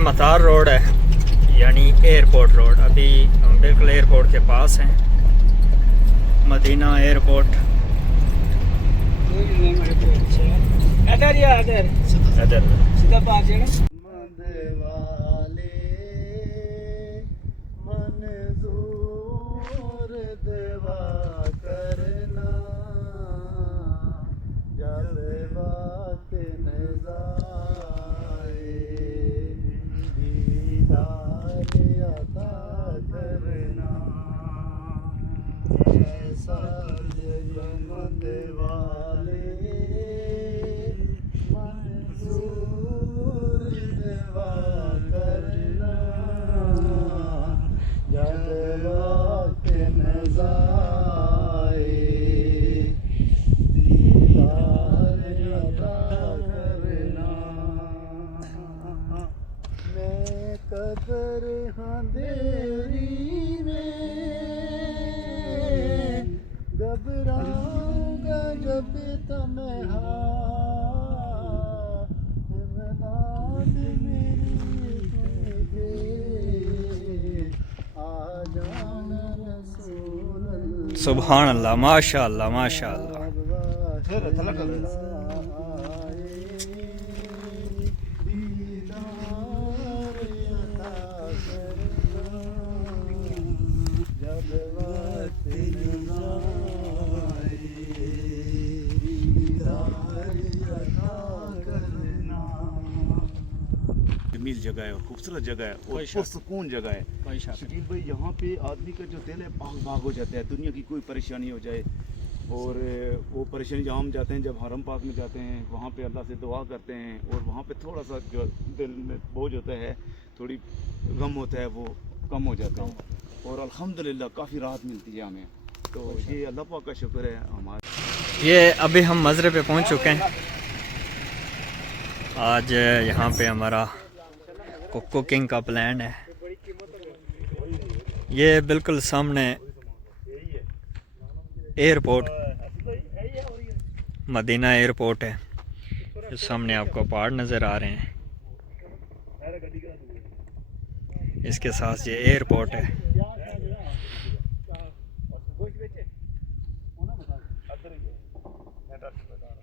मतार road है, यानी airport road. अभी हम बिल्कुल एयरपोर्ट के पास हैं, मदीना एयरपोर्ट। इधर सीधा पास है कदर अंधेरी में घबराऊंगा जब तन्हा इमदाद मेरी तुझे आ जाना रसूल अल्लाह। सुभान अल्लाह, माशा अल्लाह, माशा अल्लाह। जमील जगह है, खूबसूरत जगह है और पुरसुकून जगह है। शकील भाई, यहाँ पे आदमी का जो दिल है भाग हो जाता है, दुनिया की कोई परेशानी हो जाए और वो परेशानी जहाँ हम जाते हैं, जब हरम पाक में जाते हैं, वहाँ पे अल्लाह से दुआ करते हैं और वहाँ पे थोड़ा सा जो दिल में बोझ होता है, थोड़ी गम होता है, वो कम हो जाता है और अल्हम्दुलिल्लाह काफ़ी राहत मिलती है हमें। तो ये अल्लाह पाक का शुक्र है हमारे। ये अभी हम मज़रे पे पहुँच चुके हैं। आज यहाँ पे हमारा कुकिंग का प्लान है। ये बिल्कुल सामने एयरपोर्ट, मदीना एयरपोर्ट है। इस सामने आपको पहाड़ नज़र आ रहे हैं, इसके साथ ये एयरपोर्ट है।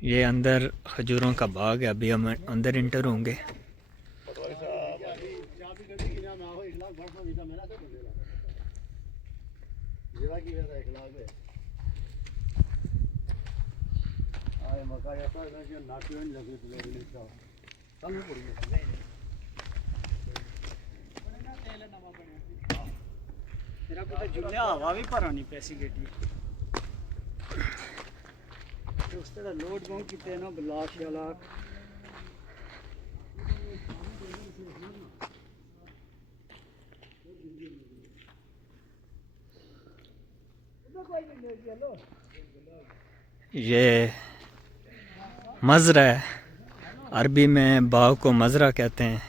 ये अंदर खजूरों का बाग है, अभी हम अंदर इंटर होंगे। हवा भी भरानी पैसी गड्डी उस तरह लोड बहुत किते ना ब्लाक शलाक। ये मज़रा है, अरबी में बाग को मज़रा कहते हैं,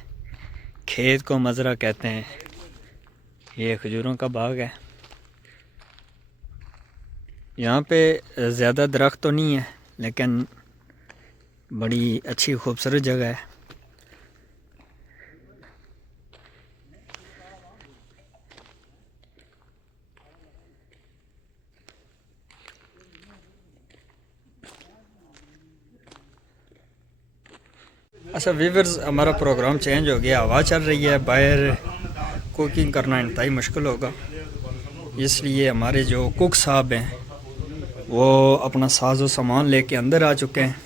खेत को मज़रा कहते हैं। ये खजूरों का बाग है। यहाँ पे ज़्यादा दरख्त तो नहीं है, लेकिन बड़ी अच्छी खूबसूरत जगह है। अच्छा व्यूअर्स, हमारा प्रोग्राम चेंज हो गया, हवा चल रही है, बाहर कुकिंग करना इंतहाई मुश्किल होगा। इसलिए हमारे जो कुक साहब हैं वो अपना साजो सामान लेके अंदर आ चुके हैं।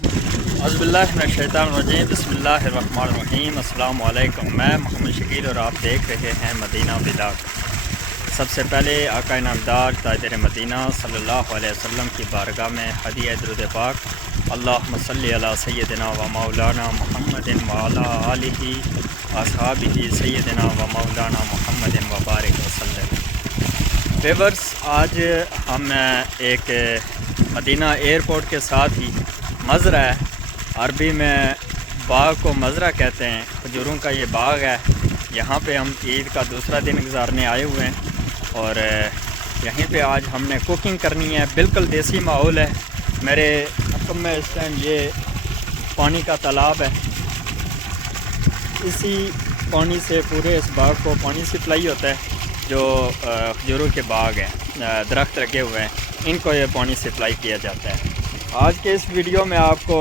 अज़बिल्लाहिमिनश्शैतानिर्रजीम, बिस्मिल्लाहिर्रहमानिर्रहीम। अस्सलाम वालेकुम, मैं मोहम्मद शकील और आप देख रहे हैं मदीना व्लॉग। सबसे पहले आका नामदार ताजर मदीना सल्लल्लाहु अलैहि वसल्लम की बारगाह में हदिया दुरूद पाक, अल्लाहुम्मा सल्ली अला सय्यदिना व मौलाना मुहम्मदिन व अला आलिहि अस्हाबिहि सय्यदिना व मौलाना मुहम्मदिन व बारिक वसल्लम। व्यूअर्स, आज हम एक मदीना एयरपोर्ट के साथ ही मज़रा है, अरबी में बाग को मज़रा कहते हैं, खजूरों का ये बाग है। यहाँ पे हम ईद का दूसरा दिन गुजारने आए हुए हैं और यहीं पे आज हमने कुकिंग करनी है। बिल्कुल देसी माहौल है। मेरे हकम में इस टाइम ये पानी का तालाब है, इसी पानी से पूरे इस बाग को पानी सप्लाई होता है। जो खजूरों के बाग हैं, दरख्त लगे हुए हैं, इनको ये पानी सप्लाई किया जाता है। आज के इस वीडियो में आपको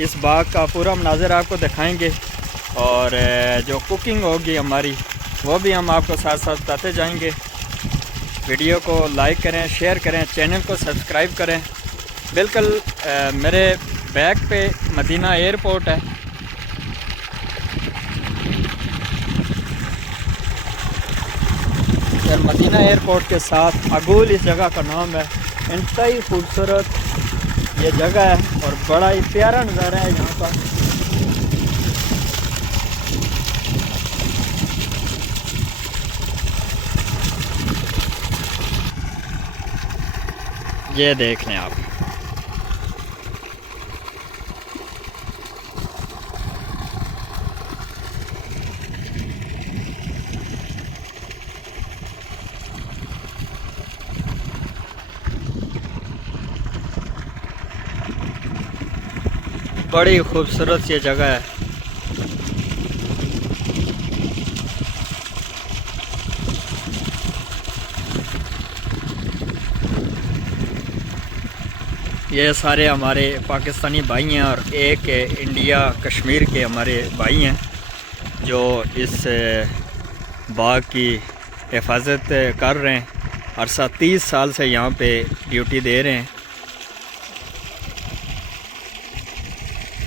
इस बाग का पूरा मनाज़र आपको दिखाएंगे और जो कुकिंग होगी हमारी वो भी हम आपको साथ साथ बताते जाएंगे। वीडियो को लाइक करें, शेयर करें, चैनल को सब्सक्राइब करें। बिल्कुल मेरे बैक पे मदीना एयरपोर्ट है। और मदीना एयरपोर्ट के साथ अगूल इस जगह का नाम है। इंतहाई खूबसूरत ये जगह है और बड़ा ही प्यारा नज़ारा है यहाँ का। ये देख लें आप, बड़ी खूबसूरत ये जगह है। ये सारे हमारे पाकिस्तानी भाई हैं और एक इंडिया कश्मीर के हमारे भाई हैं जो इस बाग की हिफाजत कर रहे हैं। अरसा 30 साल से यहाँ पे ड्यूटी दे रहे हैं।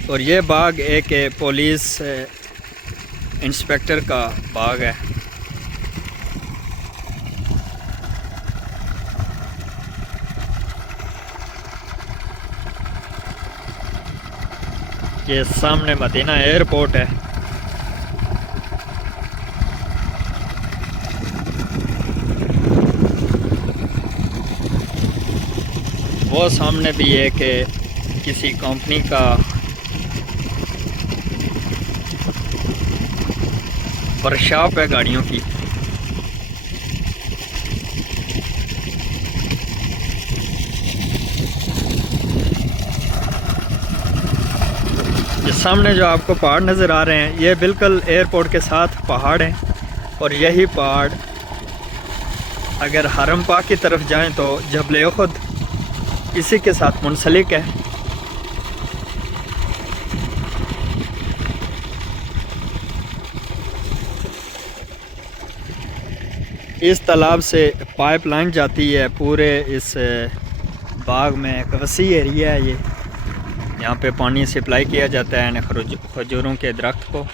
और ये बाग एक पुलिस इंस्पेक्टर का बाग है। ये सामने मदीना एयरपोर्ट है। वो सामने भी एक किसी कंपनी का वर्कशॉप है गाड़ियों की। ये सामने जो आपको पहाड़ नज़र आ रहे हैं, ये बिल्कुल एयरपोर्ट के साथ पहाड़ हैं। और यही पहाड़ अगर हरम पाक की तरफ जाएं तो जबल उहद इसी के साथ मुंसलिक है। इस तालाब से पाइपलाइन जाती है पूरे इस बाग में। एक वसी एरिया है ये, यहाँ पे पानी सप्लाई किया जाता है खजूरों के दरख्त को।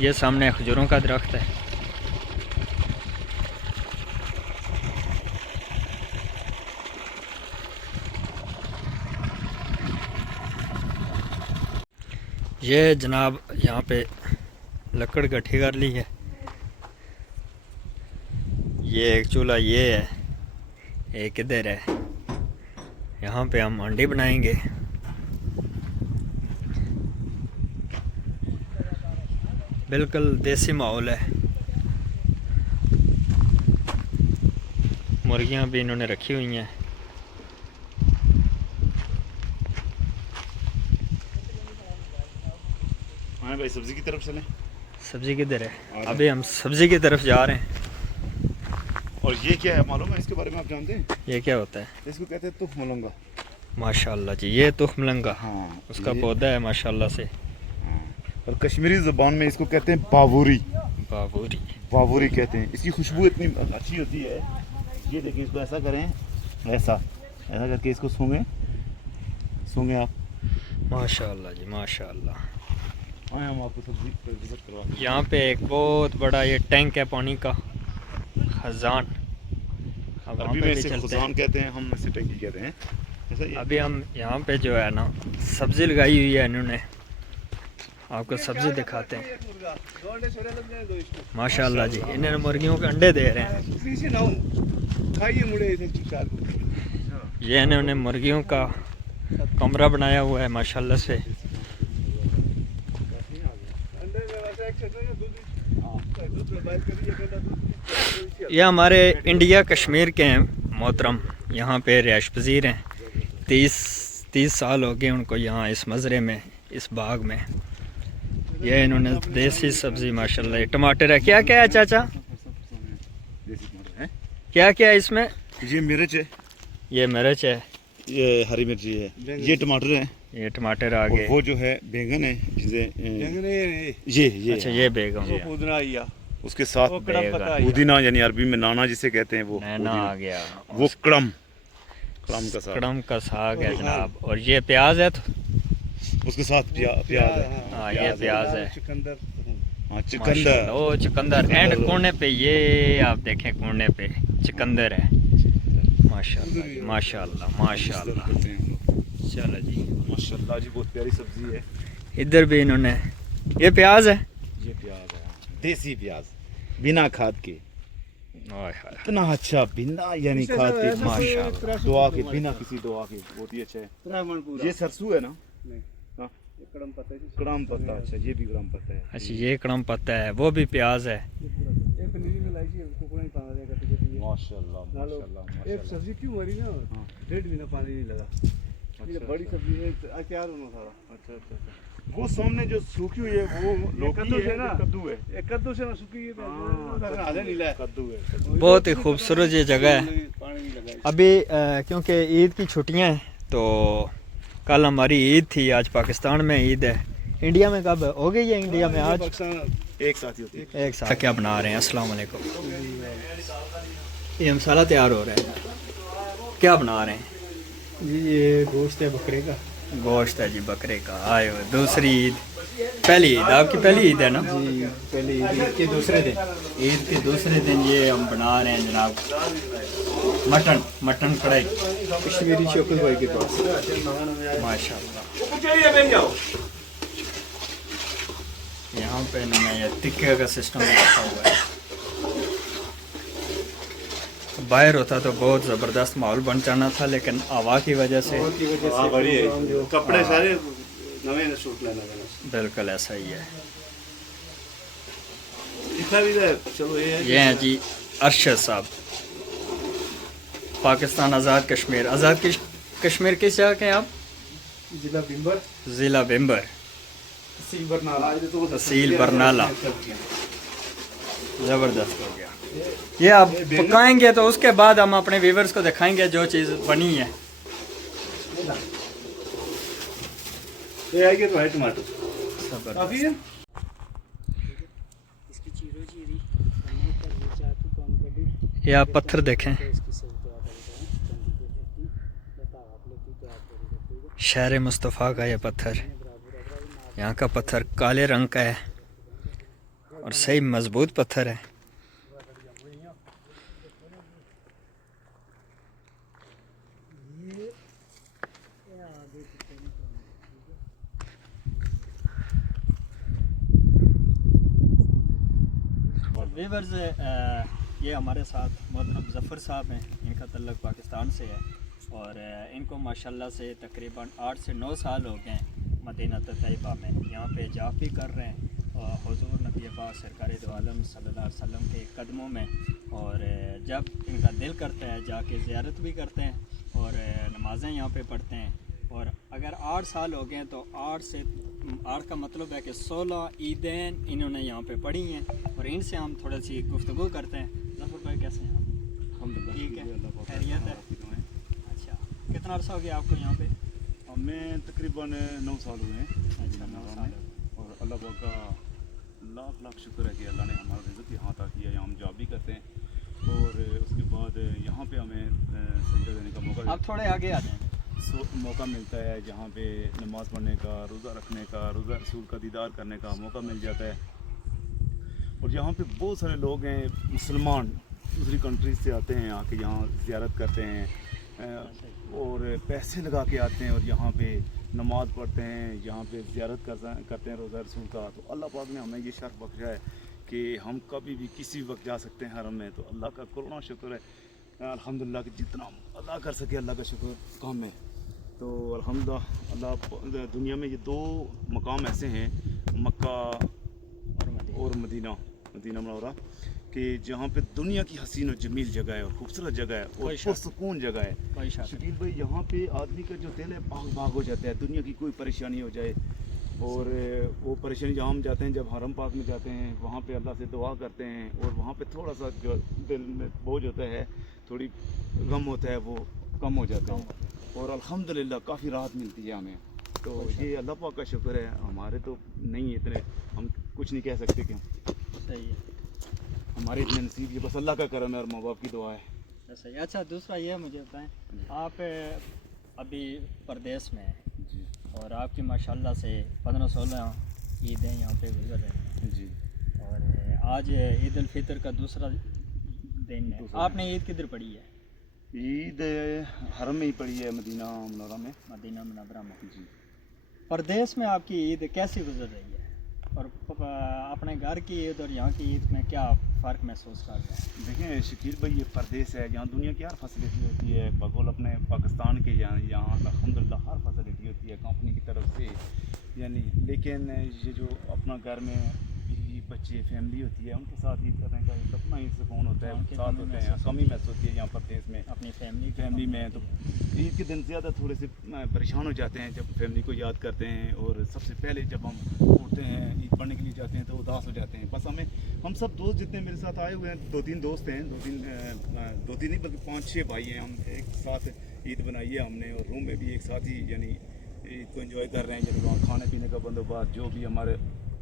ये सामने खजूरों का दरख्त है। ये जनाब यहाँ पे लकड़ इकट्ठी कर ली है। ये एक चूल्हा ये है, एक इधर है। यहाँ पे हम अंडे बनाएंगे। बिल्कुल देसी माहौल है। मुर्गियाँ भी इन्होंने रखी हुई हैं। हाँ भाई, सब्जी की तरफ चलें। सब्जी किधर है? अभी हम सब्जी की तरफ जा रहे हैं। और ये क्या है मालूम है इसके बारे में? आप जानते हैं ये क्या होता है? इसको कहते हैं तुखमलंगा। माशाल्लाह जी, ये तुखमलंगा। हाँ, उसका पौधा है माशाल्लाह से। हाँ। और कश्मीरी ज़ुबान में इसको कहते हैं बावूरी। बावूरी, बावूरी कहते हैं। इसकी खुशबू इतनी अच्छी होती है। ये देखिए, इसको ऐसा करें, ऐसा करके इसको सूंघें आप। माशाल्लाह जी माशाल्लाह। हम आपको सब्जी करवा। यहाँ पे एक बहुत बड़ा ये टैंक है पानी का, खजान। अब अरबी में इसे खजान कहते हैं, हम इसे टंकी कहते हैं। अभी हम यहाँ पे जो है ना सब्ज़ी लगाई हुई है इन्होंने, आपको सब्ज़ी दिखाते हैं। माशाल्लाह जी, इन्होंने मुर्गियों के अंडे दे रहे हैं। ये इन्होंने मुर्गियों का कमरा बनाया हुआ है माशाल्लाह से। ये हमारे इंडिया कश्मीर के हैं मोहतरम, यहाँ पे रिहाइश पजीर हैं। 30 साल हो गए उनको यहाँ इस मज़रे में, इस बाग में। ये इन्होंने देसी सब्जी माशाल्लाह, टमाटर है। क्या क्या है चाचा, देसी टमाटर है। क्या क्या है इसमें? ये मिर्च है, ये मिर्च है, ये हरी मिर्ची है, ये टमाटर है, ये टमाटर आ और गए। वो जो है बैंगन है, जिसे ये अच्छा ये बैगन, पुदीना आया, उसके साथ वो कड़म पत्ता आया, पुदीना यानी अरबी में नाना जिसे कहते हैं वो नैना पुदीना। आ गया, वो कड़म का साग, कड़म का साग है जनाब। और ये प्याज है, तो उसके साथ प्याज है। हाँ ये प्याज है। चुकंदर, हाँ माशाल्लाह, चुकंदर, ओ चुकंदर एंड कोने पे, ये आप देखें कोने पे चुकंदर है। माशाल्लाह जी, माशाल्लाह माशाल्लाह। करते हैं हम लोग। चलो जी, माशाल्लाह जी, बहुत प्यारी सब्जी है। इधर भी इन्होंने, ये प्याज है, ये प्याज है, देसी प्याज, बिना खाद के, ओए होए, इतना अच्छा, बिना यानी खाद के, माशाल्लाह। दुआ के, बिना किसी दुआ के, बहुत ही अच्छा है। ये सरसों है ना? हाँ, कड़म पत्ता है, कड़म पत्ता, अच्छा ये भी कड़म पत्ता है। अच्छा ये कड़म पत्ता है, वो भी प्याज है। एक पनीरी में लाई थी, कुकड़ा ही पानी देगा तो माशाल्लाह एक माशाल्लाह। सब्जी क्यों मरी ना, हाँ। 1.5 महीना पानी नहीं लगा। ये बड़ी सब्जी है, अचार होना था। अच्छा अच्छा अच्छा। वो सामने जो सूखी हुई है वो लौकी कद्दू है है ना? कद्दू है। एक कद्दू से ना सूखी है, आधे नहीं लाया। कद्दू है। बहुत ही खूबसूरत ये जगह है। पानी नहीं लगा। अभी क्योंकि ईद की छुट्टियां हैं, तो कल हमारी ईद थी, आज पाकिस्तान में ईद है। इंडिया में कब हो गई है? इंडिया में आज एक साथ ही होती है। एक साथ। क्या बना रहे हैं? अस्सलाम वालेकुम। ये मसाला तैयार हो रहा है, क्या बना रहे हैं? जी ये गोश्त है बकरे का। गोश्त है जी बकरे का। आए हो, दूसरी ईद, पहली ईद आपकी, पहली ईद है ना? जी पहले ईद के दूसरे दिन। ईद के दूसरे दिन ये हम बना रहे हैं जनाब, मटन कढ़ाई, कश्मीरी शौकत भाई के पास। माशाल्लाह। यहाँ पे इन्होंने ये टिक्के का सिस्टम रखा हुआ है। बाहर होता तो बहुत ज़बरदस्त माहौल बन जाना था, लेकिन हवा की वजह से कपड़े सारे नवे सूट लेना बिल्कुल ऐसा ही है। चलो ये हैं जी अरशद साहब, पाकिस्तान आज़ाद कश्मीर। आज़ाद कश्मीर किस जगह के हैं आप? जिला बिम्बर, ज़िला बिम्बर, तहसील बरनाला। तहसील बरनाला। ज़बरदस्त हो गया। ये आप पकाएंगे तो उसके बाद हम अपने व्यूवर्स को दिखाएंगे जो चीज़ बनी है। ये आएंगे तो है टमाटर काफी है। ये आप पत्थर देखें, शहर मुस्तफ़ा का ये पत्थर, यहाँ का पत्थर काले रंग का है और सही मजबूत पत्थर है। वीवर्स, ये हमारे साथ मोहतरम ज़फ़र साहब हैं, इनका तल्लुक़ पाकिस्तान से है और इनको माशाल्लाह से तकरीबन 8 से 9 साल हो गए हैं मदीना तैयबा में, यहाँ पे जाप भी कर रहे हैं और हुज़ूर नबी पाक सरकार दो आलम सल्लल्लाहु अलैहि वसल्लम के कदमों में। और जब इनका दिल करता है जाके ज़ियारत भी करते हैं और नमाज़ें यहाँ पे पढ़ते हैं। और अगर 8 साल हो गए तो 8 का मतलब है कि 16 ईदें इन्होंने यहाँ पे पढ़ी हैं और इनसे हम थोड़ी सी गुफ्तगू करते हैं। ज़फ़र भाई कैसे हैं आप? ठीक है, खैरियत है। अच्छा, कितना अर्सा हो गया आपको यहाँ पे? हमें तकरीबन 9 साल हुए हैं। अच्छा, 9 साल। और अल्लाह पाक का लाख लाख शुक्र है कि अल्लाह ने हमारा रिज़्क़ यहाँ तक किया, यहाँ हम जॉब भी करते हैं और उसके बाद यहाँ पे हमें सजदा देने का मौका आप थोड़े आगे आ जाएंगे। मौका मिलता है, जहाँ पे नमाज़ पढ़ने का, रोज़ा रखने का, रोज़ा रसूल का दीदार करने का मौका मिल जाता है। और यहाँ पे बहुत सारे लोग हैं मुसलमान, दूसरी कंट्री से आते हैं, आके यहाँ ज़ियारत करते हैं और पैसे लगा के आते हैं और यहाँ पे नमाज़ पढ़ते हैं, यहाँ पे ज़ियारत करते हैं रोज़ा रसूल का। तो अल्लाह पाक ने हमें ये शर्फ बख्शा है कि हम कभी भी किसी वक्त जा सकते हैं हरम में। तो अल्लाह का करोड़ों शुक्र है, अल्हम्दुलिल्लाह कि जितना अदा कर सके अल्लाह का शुक्र काम है। तो अल्हम्दुलिल्लाह अल्लाह दुनिया में ये 2 मकाम ऐसे हैं, मक्का और मदीना मुनव्वरा, कि जहाँ पे दुनिया की हसीन और जमील जगह है और खूबसूरत जगह है और पुरसुकून जगह है। शकील भाई, यहाँ पे आदमी का जो दिल है भाग भाग हो जाता है, दुनिया की कोई परेशानी हो जाए और वो परेशानी जहाँ हम जाते हैं, जब हरम पाक में जाते हैं, वहाँ पे अल्लाह से दुआ करते हैं और वहाँ पे थोड़ा सा जो दिल में बोझ होता है, थोड़ी गम होता है, वो कम हो जाता है और अल्हम्दुलिल्लाह काफ़ी राहत मिलती है हमें। तो ये अल्लाह पाक का शुक्र है, हमारे तो नहीं इतने, हम कुछ नहीं कह सकते क्यों, सही है, हमारे इतने नसीब, ये बस अल्लाह का करम है और माँ बाप की दुआ है। सही। अच्छा, दूसरा ये मुझे बताएं, आप अभी परदेश में हैं जी और आपकी माशाल्लाह से 15-16 ईदें यहाँ पे गुजर रही हैं जी। और आज ईद उल फितर का दूसरा दिन है। आपने ईद किधर पढ़ी है? ईद हरम में ही पड़ी है, मदीना मुनव्वरा में। मदीना मुनव्वरा में। जी। परदेश में आपकी ईद कैसी गुजर रही है और अपने घर की ईद और यहाँ की ईद में क्या फ़र्क महसूस कर रहे हैं? देखें शकील भाई, ये परदेश है, यहाँ दुनिया की हर फैसिलिटी होती है, बगौल अपने पाकिस्तान के यहाँ अल्हम्दुलिल्लाह हर फैसिलिटी होती है कंपनी की तरफ से, यानी लेकिन ये जो अपना घर में बीवी बच्चे फैमिली होती है, उनके साथ ईद करने का एक अपना ही सुकून होता है, साथ होते हैं, कमी महसूस होती है यहाँ परदेश में अपनी फैमिली में। तो ईद के दिन ज़्यादा थोड़े से परेशान हो जाते हैं जब फैमिली को याद करते हैं, और सबसे पहले जब हम उठते हैं ईद पढ़ने के लिए जाते हैं तो उदास हो जाते हैं। बस हम सब दोस्त जितने मेरे साथ आए हुए हैं, 2-3 दोस्त हैं, 2-3 नहीं बल्कि 5-6 भाई हैं, हम एक साथ ईद बनाई है हमने और रूम में भी एक साथ ही यानी ईद को एंजॉय कर रहे हैं। जब वहाँ खाने पीने का बंदोबस्त जो भी हमारे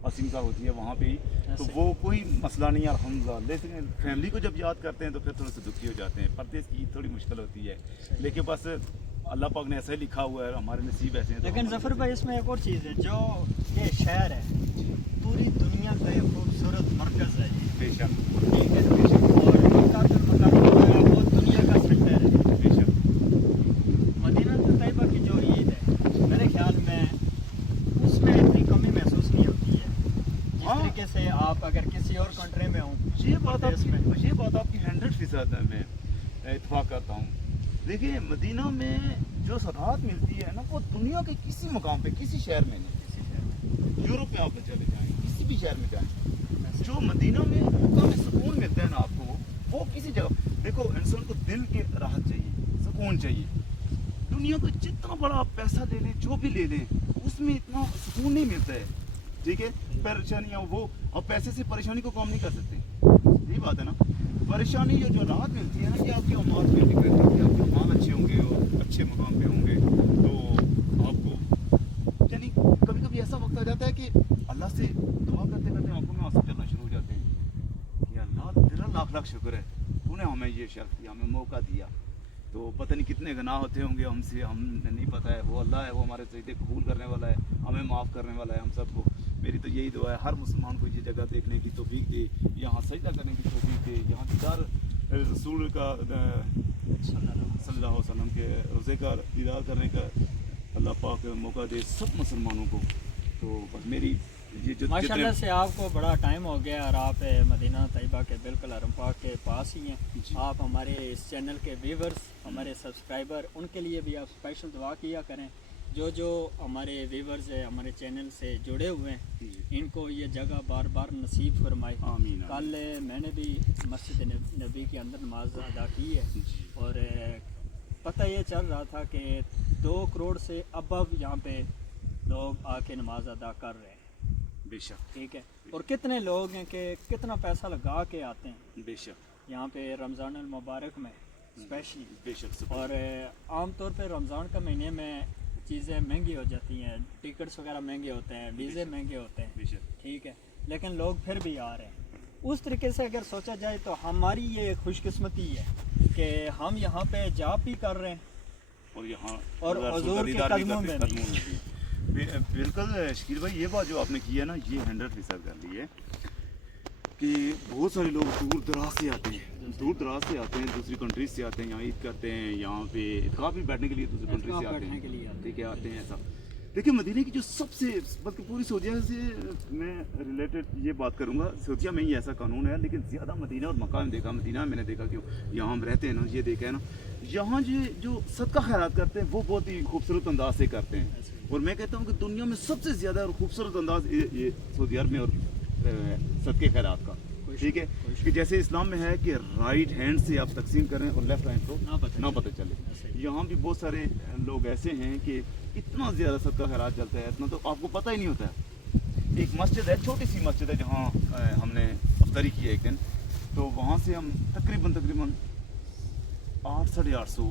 असीमता होती है वहाँ पे ही, तो वो कोई मसला नहीं है अल्हम्दुलिल्लाह। लेकिन फैमिली को जब याद करते हैं तो फिर थोड़े से दुखी हो जाते हैं। परदेश की ईद थोड़ी मुश्किल होती है, लेकिन बस अल्लाह पाक ने ऐसा ही लिखा हुआ है, हमारे नसीब ऐसे हैं। लेकिन जफर भाई, इसमें एक और चीज़ है, जो ये शहर है पूरी दुनिया का एक खूबसूरत मरकज़ है, बेशक, ठीक है, और मक्का वो दुनिया का सेंटर है। बेशक मदीना तैयबा की जो ईद है, मेरे ख्याल में उसमें इतनी कमी महसूस नहीं होती है जिस तरीके से आप अगर किसी और कंट्री में हों। ये बात आपकी 100% मैं इत्तेफाक करता हूँ। देखिए मदीना में जो सदाकत मिलती है ना, वो दुनिया के किसी मुकाम पे, किसी शहर में नहीं। यूरोप में आप चले जाएं, किसी भी शहर में जाएं, जो मदीना में मुकाम में सुकून मिलता है ना आपको, वो किसी जगह। देखो इंसान को दिल की राहत चाहिए, सुकून चाहिए। दुनिया को जितना बड़ा आप पैसा ले लें, जो भी ले लें, उसमें इतना सुकून नहीं मिलता है, ठीक है। परेशानियाँ वो, और पैसे से परेशानी को कम नहीं कर सकते, यही बात है ना। परेशानी जो राहत मिलती है ना, कि आपके अमाल पे डिपेंड करती है, आपके अमाल अच्छे होंगे और अच्छे मकाम पे होंगे, तो आपको यानी कभी कभी ऐसा वक्त आ जाता है कि अल्लाह से दुआ करते करते आंखों में आंसू चलना शुरू हो जाते हैं कि अल्लाह तेरा लाख लाख शुक्र है, तूने हमें ये शर्फ दिया, हमें मौका दिया। तो पता नहीं कितने गुनाह होते होंगे हमसे, हमें नहीं पता है। वो अल्लाह है, वो हमारे सजदे कबूल करने वाला है, हमें माफ़ करने वाला है हम सबको। मेरी तो यही दुआ है, हर मुसलमान को ये जगह देखने की तौफीक दे, यहाँ सजदा करने की तौफीक दे, यहाँ दीदार रसूल का सल्लल्लाहु अलैहि वसल्लम के रोज़े का दीदार करने का अल्लाह पाक मौका दे सब मुसलमानों को। तो बस मेरी ये जो माशाल्लाह से आपको बड़ा टाइम हो गया और आप मदीना तैयबा के बिल्कुल हरम पाक के पास ही हैं। आप हमारे इस चैनल के व्यूवर्स, हमारे सब्सक्राइबर, उनके लिए भी आप स्पेशल दुआ किया करें। जो हमारे व्यूवर्स है हमारे चैनल से जुड़े हुए हैं, इनको ये जगह बार बार नसीब फरमाए। आमीन। कल मैंने भी मस्जिद नबी के अंदर नमाज अदा की है और पता ये चल रहा था कि 2 करोड़ से अबव यहाँ पे लोग आके नमाज अदा कर रहे हैं। बेशक, ठीक है। और कितने लोग हैं कि कितना पैसा लगा के आते हैं बेशक यहाँ पे रमज़ान अल मुबारक में स्पेशली। बेशक। और आमतौर पे रमज़ान का महीने में चीज़ें महंगी हो जाती हैं, टिकट्स वगैरह महंगे होते हैं, वीज़े महंगे होते हैं, ठीक है, लेकिन लोग फिर भी आ रहे हैं। उस तरीके से अगर सोचा जाए तो हमारी ये खुशकिस्मती है कि हम यहाँ पे जाप भी कर रहे हैं और यहाँ और हुजूर के कदमों में भी। बिल्कुल शकील भाई, ये बात जो आपने की है ना, ये 100% कर ली है कि बहुत सारे लोग दूर दराज से आते हैं, दूसरी कंट्रीज से आते हैं, यहाँ ईद करते हैं, यहाँ पे इत्काफ भी बैठने के लिए दूसरी कंट्रीज से आते हैं, ठीक है, आते हैं ऐसा। देखिए मदीने की जो सबसे, बल्कि पूरी सऊदीया से मैं रिलेटेड ये बात करूँगा, सऊदीया में ही ऐसा कानून है, लेकिन ज़्यादा मदीना और मक्का में देखा, मदीना में मैंने देखा, क्यों यहाँ हम रहते हैं ना, ये देखा है ना, यहाँ जो सदका खैरात करते हैं वो बहुत ही खूबसूरत अंदाज से करते हैं। और मैं कहता हूँ कि दुनिया में सबसे ज़्यादा और खूबसूरत अंदाज ये सऊदी अरब में और सदके खैरात का, ठीक है, कि जैसे इस्लाम में है कि राइट हैंड से आप तकसीम करें और लेफ्ट हैंड को ना पता चले। यहाँ भी बहुत सारे लोग ऐसे हैं कि इतना ज़्यादा सदका खैरात चलता है, इतना तो आपको पता ही नहीं होता है। एक मस्जिद है, छोटी सी मस्जिद है, जहाँ हमने अफ्तारी की है एक दिन, तो वहाँ से हम तकरीबन 800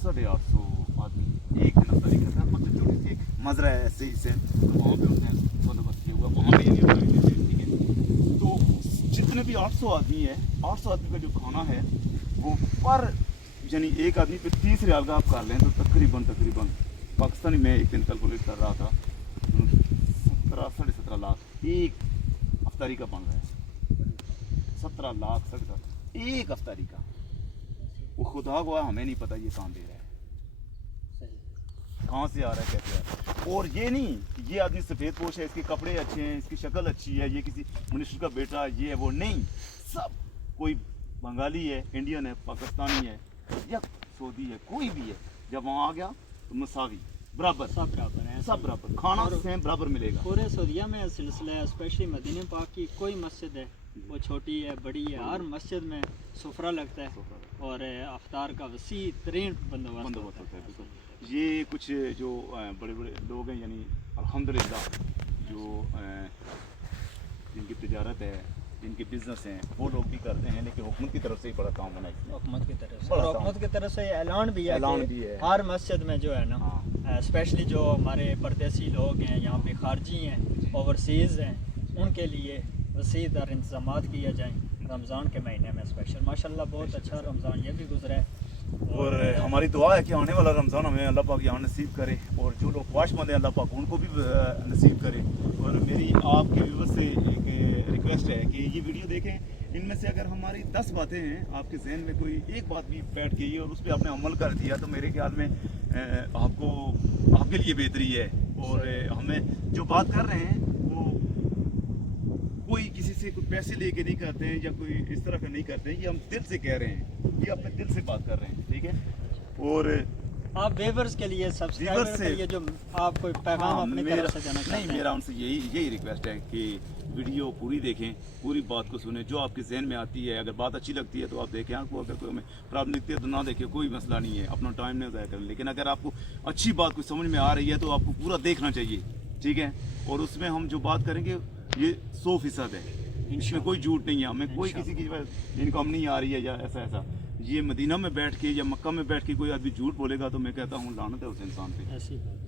साढ़े 800 आदमी एक दिन अफ्तारी करता है। मस्जिद छोटी सी एक मजरा है ऐसे ही से, तो वहाँ पे उसने बंदोबस्त किया हुआ, वहाँ पे ये अफ्तारी देते हैं, ठीक है। तो जितने भी 800 आदमी है, 800 आदमी का जो खाना है वो पर यानी एक आदमी पे 30 रियाल का आप कर लें तो तकरीबन पाकिस्तानी में एक दिन कैलकुलेट कर रहा था 17 लाख एक अफ्तारी का बन रहा है। 17 लाख 17 एक अफ्तारी का। वो खुदा को हमें नहीं पता ये कहाँ दे रहा है, कहाँ से आ रहा है, कैसे आ रहा है। और ये नहीं कि ये आदमी सफ़ेद पोश है, इसके कपड़े अच्छे हैं, इसकी शक्ल अच्छी है, ये किसी मिनिस्टर का बेटा ये है वो नहीं, सब कोई बंगाली है, इंडियन है, पाकिस्तानी है या सऊदी है, कोई भी है, जब वहाँ आ गया तो मसावी बराबर, सब बराबर हैं, सब बराबर, खाना सेम बराबर मिलेगा। पूरे सऊदीया में सिलसिला है, स्पेशली मदीने पाक की कोई मस्जिद है वो छोटी है बड़ी है, हर मस्जिद में सुफरा लगता है और अफ्तार का वसी तरीन बंदोबस्त होता है। ये कुछ जो बड़े बड़े लोग हैं, यानी अल्हम्दुलिल्लाह जो जिनकी तिजारत है, जिनके बिजनेस हैं, वो लोग भी करते हैं, लेकिन हुकूमत की तरफ से ही बड़ा काम होना है। हुकूमत की तरफ से, और हुकूमत की तरफ से ऐलान भी है, हर मस्जिद में जो है ना, स्पेशली जो हमारे परदेसी लोग हैं, यहाँ पे खारजी हैं, ओवरसीज़ हैं, उनके लिए वसीदार इंतजाम किए जाएँ रमज़ान के महीने में स्पेशल। माशाल्लाह बहुत अच्छा रमज़ान ये भी गुजरा है, और हमारी दुआ है कि आने वाला रमज़ान हमें अल्लाह पाक यहाँ नसीब करे, और जो लोग ख्वाहिशमंद हैं अल्लाह पाक उनको भी नसीब करे। और मेरी आपके व्यूअर्स से एक रिक्वेस्ट है कि ये वीडियो देखें, इनमें से अगर हमारी 10 बातें हैं, आपके जहन में कोई एक बात भी बैठ गई है और उस पर आपने अमल कर दिया, तो मेरे ख्याल में आपके लिए बेहतरी है। और हमें जो बात कर रहे हैं वो कोई किसी से कोई पैसे लेके नहीं करते हैं या कोई इस तरह का नहीं करते हैं, ये हम दिल से कह रहे हैं, ये अपने दिल से बात कर रहे हैं, ठीक है। और आप व्यूअर्स के लिए, सब्सक्राइबर के लिए जो आप कोई पैगाम अपनी तरफ से देना चाहते हैं? मेरा उनसे यही रिक्वेस्ट है कि वीडियो पूरी देखें, पूरी बात को सुने, जो आपके जहन में आती है, अगर बात अच्छी लगती है तो आप देखें, आपको अगर कोई हमें प्रॉब्लम लगती है तो ना देखें, कोई मसला नहीं है, अपना टाइम नहीं ज़ाया करें। लेकिन अगर आपको अच्छी बात कुछ समझ में आ रही है तो आपको पूरा देखना चाहिए, ठीक है। और उसमें हम जो बात करेंगे ये 100% है, इसमें कोई झूठ नहीं है, हमें कोई किसी की इनकम नहीं आ रही है या ऐसा। ये मदीना में बैठ के या मक्का में बैठ के कोई आदमी झूठ बोलेगा तो मैं कहता हूँ लानत है उस इंसान पे,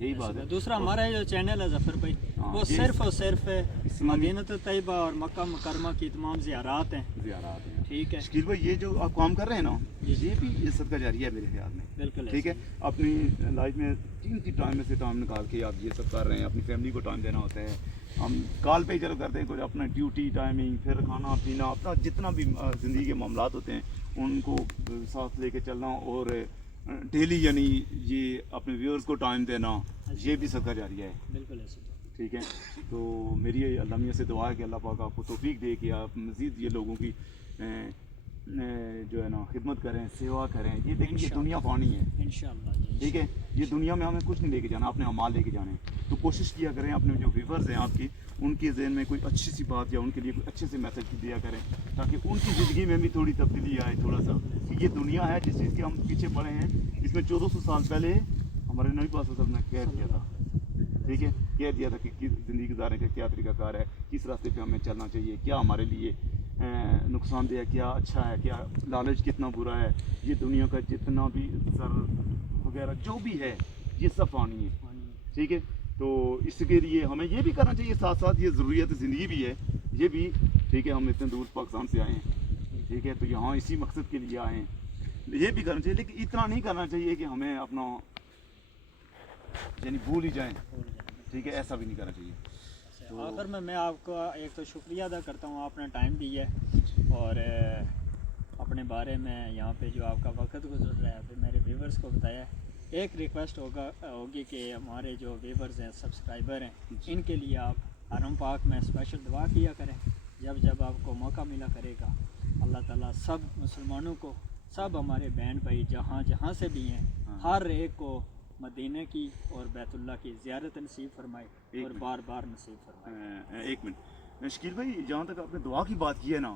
यही बात है। दूसरा हमारा जो चैनल है जफर भाई, वो सिर्फ और सिर्फ मदीना तैयबा और मक्का मुकरमा की तमाम ज़ियारात हैं, ठीक है। शकील भाई ये जो आप काम कर रहे हैं ना, ये भी सदका जारिया है मेरे ख्याल में, बिल्कुल ठीक है। अपनी लाइफ में कीमती टाइम में से टाइम निकाल के आप ये सब कर रहे हैं, अपनी फैमिली को टाइम देना होता है। हम कॉल पे ही चलो करते हैं, कुछ अपना ड्यूटी टाइमिंग, फिर खाना पीना, अपना जितना भी ज़िंदगी के मामलात होते हैं उनको साथ लेके चलना, और डेली यानी ये अपने व्यूअर्स को टाइम देना, ये भी सदका जारिया है, बिल्कुल ऐसे, ठीक है। तो मेरी अल्लाह मियां से दुआ है कि अल्लाह पाक आपको तौफीक दे कि आप मज़ीद ये लोगों की जो है ना खिदमत करें, सेवा करें। ये देखिए ये दुनिया फ़ानी है, इंशाअल्लाह, ठीक है। ये दुनिया में हमें कुछ नहीं लेके जाना, अपने अमाल लेके जाने हैं। तो कोशिश किया करें अपने जो व्यूअर्स हैं आपकी, उनके जहन में कोई अच्छी सी बात या उनके लिए कोई अच्छे से मैसेज दिया करें, ताकि उनकी ज़िंदगी में भी थोड़ी तब्दीली आए, थोड़ा सा कि ये दुनिया है जिस चीज़ के हम पीछे पड़े हैं, इसमें 1400 साल पहले हमारे नबी पाक सल्लल्लाहु अलैहि वसल्लम ने कह दिया था, ठीक है, कह दिया था कि ज़िंदगी गुजारने का क्या तरीकाकार है, किस रास्ते पे हमें चलना चाहिए, क्या हमारे लिए नुकसानदेह है, क्या अच्छा है, क्या लालच कितना बुरा है। ये दुनिया का जितना भी सर वगैरह जो भी है ये सब फ़ानी है, ठीक है। तो इसके लिए हमें ये भी करना चाहिए, साथ साथ ये ज़रूरियत ज़िंदगी भी है ये भी, ठीक है। हम इतने दूर पाकिस्तान से आए हैं, ठीक है, तो यहाँ इसी मकसद के लिए आए हैं, ये भी करना चाहिए। लेकिन इतना नहीं करना चाहिए कि हमें अपना यानी भूल ही जाएं, ठीक है, ऐसा भी नहीं करना चाहिए। तो आखिर में मैं आपका एक तो शुक्रिया अदा करता हूँ, आपने टाइम दिया और अपने बारे में यहाँ पे जो आपका वक्त गुजर रहा है मेरे व्यूवर्स को बताया। एक रिक्वेस्ट होगी कि हमारे जो व्यूवर्स हैं, सब्सक्राइबर हैं, इनके लिए आप हरम पाक में स्पेशल दुआ किया करें। जब जब आपको मौका मिला करेगा, अल्लाह ताला सब मुसलमानों को, सब हमारे बहन भाई जहाँ जहाँ से भी हैं, हर एक को मदीने की और बैतुल्लाह की ज़ियारत नसीब फरमाए और बार बार नसीब फरमाए। एक मिनट शकील भाई, जहाँ तक आपने दुआ की बात की है ना,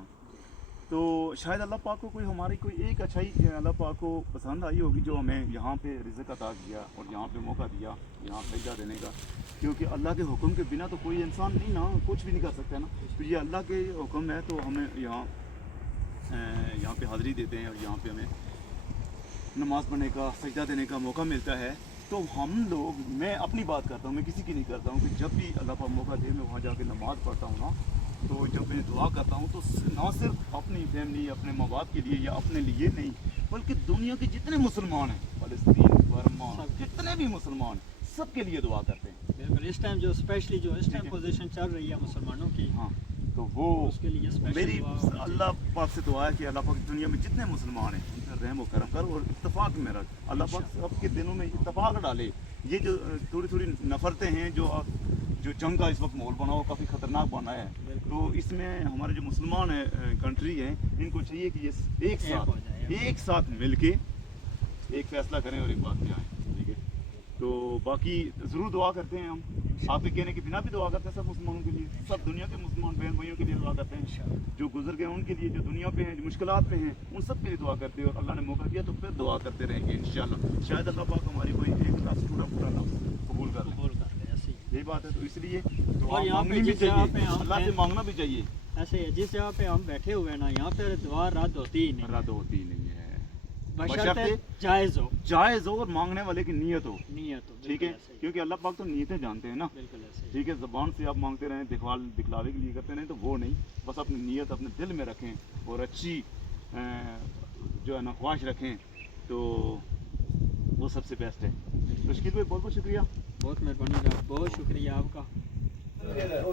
तो शायद अल्लाह पाक को कोई हमारी कोई एक अच्छाई अल्लाह पाक को पसंद आई होगी जो हमें यहाँ पे रिज़्क़ अता किया और यहाँ पे मौका दिया यहाँ सजदा देने का, क्योंकि अल्लाह के हुक्म के बिना तो कोई इंसान नहीं ना कुछ भी नहीं कर सकता ना। तो ये अल्लाह के हुक्म है, तो हमें यहाँ पे हाज़िरी देते हैं और यहाँ पे हमें नमाज़ पढ़ने का सजदा देने का मौका मिलता है। तो हम लोग, मैं अपनी बात करता हूँ, मैं किसी की नहीं करता हूँ, कि जब भी अल्लाह पाक मौका दे मैं वहाँ जाके नमाज़ पढ़ता हूँ ना, तो जब मैं दुआ करता हूँ तो ना सिर्फ अपनी फैमिली अपने माँ बाप के लिए या अपने लिए नहीं, बल्कि दुनिया के जितने मुसलमान हैं, फ़लस्तीन बर्मा जितने भी मुसलमान, सबके लिए दुआ करते हैं। बिल्कुल, इस टाइम जो स्पेशली जो इस टाइम पोजीशन चल रही है मुसलमानों की, हाँ, तो वो उसके लिए स्पेशल मेरी अल्लाह पाक से दुआ है कि अल्लाह पाक दुनिया में जितने मुसलमान हैं उन पर रहम व करम कर और इत्तेफाक में रख, अल्लाह पाक सबके दिलों में इत्तेफाक डाले। ये जो थोड़ी थोड़ी नफरतें हैं, जो जंग का इस वक्त माहौल बना हुआ काफ़ी ख़तरनाक बना है, तो इसमें हमारे जो मुसलमान है कंट्री हैं, इनको चाहिए कि ये एक साथ मिल के एक फ़ैसला करें और एक बात पे आएँ, ठीक है। तो बाकी ज़रूर दुआ करते हैं हम, आपके कहने के बिना भी दुआ करते हैं सब मुसलमानों के लिए, सब दुनिया के मुसलमान बहन भाइयों के लिए दुआ करते हैं, जो गुजर गए उनके लिए, जो दुनिया पे हैं, जो मुश्किलात में हैं, उन सब के लिए दुआ करते हैं। और अल्लाह ने मौका दिया तो फिर दुआ करते रहेंगे इंशाअल्लाह। शायद अल्लाह पाक हमारी कोई एक लाख पूरा लफ्ज़ कबूल कर ले, यही बात है। तो इसलिए दुआ मांगनी भी चाहिए, अल्लाह से मांगना भी चाहिए। ऐसे जिस जगह पे हम बैठे हुए हैं ना, यहाँ पे दुआ रद्द होती ही नहीं, रद्द होती नहीं है, बशर्ते जायज़ हो और मांगने वाले की नीयत हो, ठीक है। ऐसे ही। क्योंकि अल्लाह पाक तो नीयतें जानते हैं ना, बिल्कुल ऐसे ही। ठीक है। ज़बान से आप मांगते रहें, दिखलावे के लिए करते रहें, तो वो नहीं, बस अपनी नीयत अपने दिल में रखें और अच्छी जो है ना ख्वाहिश रखें, तो वो सबसे बेस्ट है। तो शकील भाई बहुत बहुत शुक्रिया, बहुत मेहरबानी का, बहुत शुक्रिया आपका।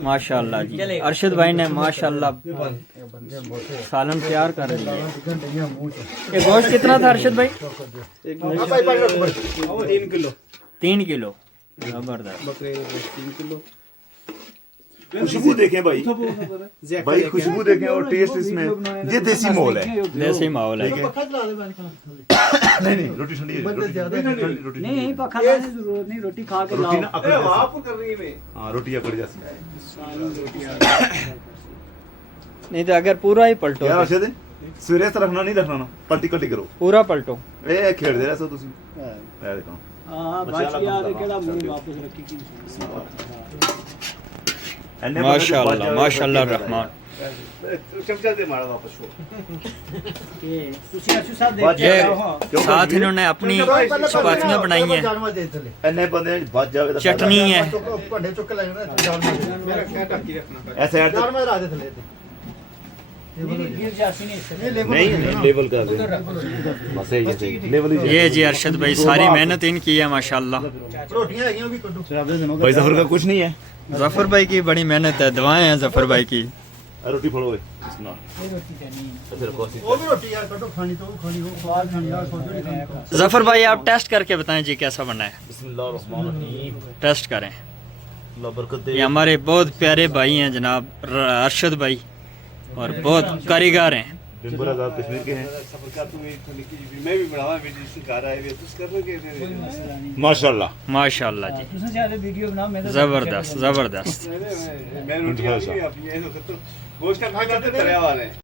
माशाल्लाह जी, अरशद भाई ने माशाल्लाह सालन तैयार कर लिया। ये गोश्त कितना था अरशद भाई? 3 किलो, जबरदस्त। 3 किलो। खुशबू देखें भाई, भाई खुशबू देखें और टेस्ट इसमें, ये देसी माहौल है, देसी माहौल है। नहीं रोटी ठंडी है, रोटी नहीं पखा लाने की जरूरत नहीं, रोटी खा के लाओ। हाँ रोटी अकड़ जाती है। नहीं तो अगर पूरा ही पलटो यार अर्शद सवेरे से रखना नहीं रखना ना, पलटी कल्टी करो, पूरा पलटो। ए खेड़ दे रहा सो तुसी ए देखो हां बच गया तो केड़ा मुंह वापस रखी की। माशाल्लाह माशाल्लाह रहमान। चमचा दे मारा वापस को ये साथ इन्होंने अपनी चपातियां बनाई हैं, एने बंदे बच जावे चटनी है। ऐसे ऐड नहीं लेवल कर दे बस ये लेवल ही। ये जी अरशद भाई सारी मेहनत इनकी है माशाल्लाह। भाई जफर का कुछ नहीं है, जफर भाई की बड़ी मेहनत है, दुआएं हैं जफर भाई की। रोटी फड़ो जफर भाई आप टेस्ट करके बताएं जी कैसा बना है। टेस्ट करें। ये हमारे बहुत प्यारे भाई हैं जनाब अरशद भाई, और बहुत कारीगर हैं। कश्मीर के हैं मैं भी बढ़ावा वीडियो सिखा रहा है तो कर लोगे माशाल्लाह माशाल्लाह जी, जबरदस्त जबरदस्त। मैं रोटी अपनी गोश्त का खा जाते तरह वाले